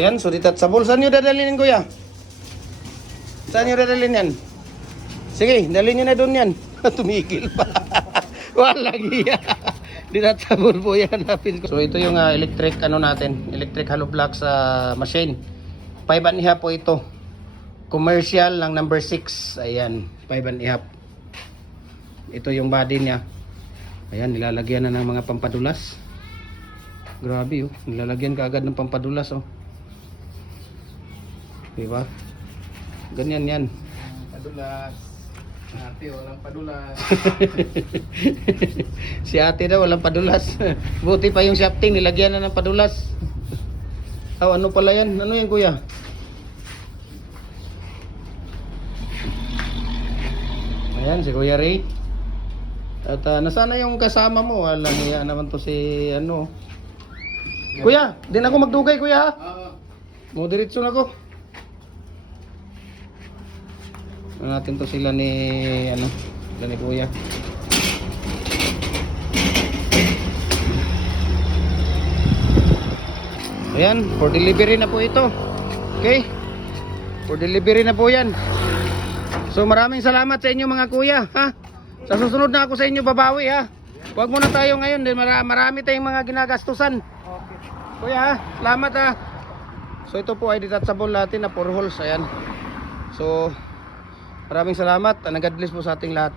Yan, so detachable. Saan nyo dadalhin kuya? Saan nyo dadalhin yan? Sige, dalhin nyo na doon yan. Tumigil pa. Walang iya. Detachable po yan. So ito yung electric ano natin, electric hollow block sa machine. 5.5 po ito. Commercial ng number 6. Ayan, 5.5. Ito yung body niya. Ayan, nilalagyan na ng mga pampadulas. Grabe oh, nilalagyan ka agad ng pampadulas oh. Diba? Ganyan yan. Padulas. Ate, walang padulas. Si ate daw walang padulas. Buti pa yung shafting, nilagyan na ng padulas. Oh, ano pala yan? Ano yan kuya? Ayan, si Kuya Ray. At nasana yung kasama mo? Walang hiya naman to si ano. Kuya, din ako magdugay kuya ha? Mo diretso na ko. Ano natin to sila ni ano, sila ni kuya. Ayan, for delivery na po ito. Okay? For delivery na po yan. So maraming salamat sa inyo mga kuya, ha? Sa susunod na ako sa inyo babawi, ha? Huwag muna tayo ngayon, din marami tayong mga ginagastusan. Kuya, ha? Salamat, ha? So ito po ay detachable natin na 4 holes, ayan. So maraming salamat, and God bless po sa ating lahat.